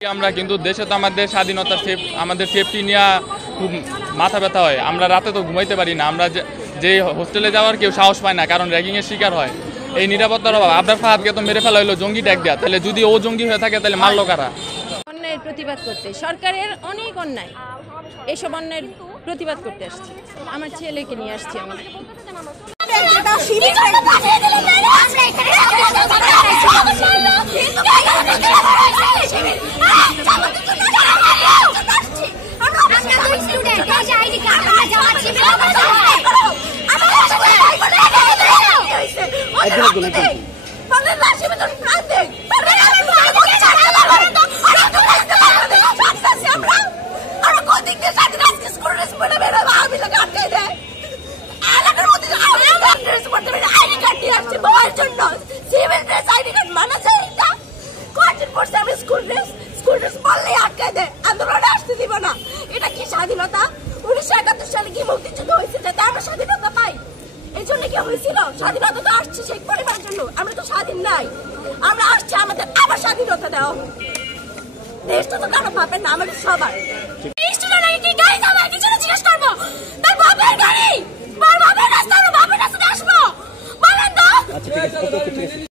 আমরা কিন্তু দেশে তো আমাদের স্বাধীনতার আমাদের সেফটি নিয়ে খুব মাথা ব্যথা হয়। আমরা রাতে তো ঘুমাইতে পারি না। আমরা যে হোস্টেলে যাওয়ার কেউ সাহস পায় না, কারণ র্যাগিংয়ের শিকার হয়। এই নিরাপত্তার অভাব। আপনার ফাহাদকে তো মেরে ফেলা হলো জঙ্গি ট্যাগ দেওয়া, তাহলে যদি ও জঙ্গি হয়ে থাকে তাহলে মারলো কারা? অন্যায়ের প্রতিবাদ করতে, সরকারের অনেক অন্যায়, এসব অন্যায়ের প্রতিবাদ করতে আসছি। আমার ছেলেকে নিয়ে আসছি আমি। এটা কি স্বাধীনতা? 1971 সালে কি মুক্তিযুদ্ধ হয়েছে যাতে আমরা স্বাধীনতা পাই? এই জন্য কি হয়েছিল? স্বাধীনতা তো আসছে সেই পরিবারের জন্য। আমরা তো স্বাধীন নাই, আমরা আসছি আমাদের আবার স্বাধীনতা দেওয়া। দেশটা তো কারো পাবেন না, আমাদের সবার।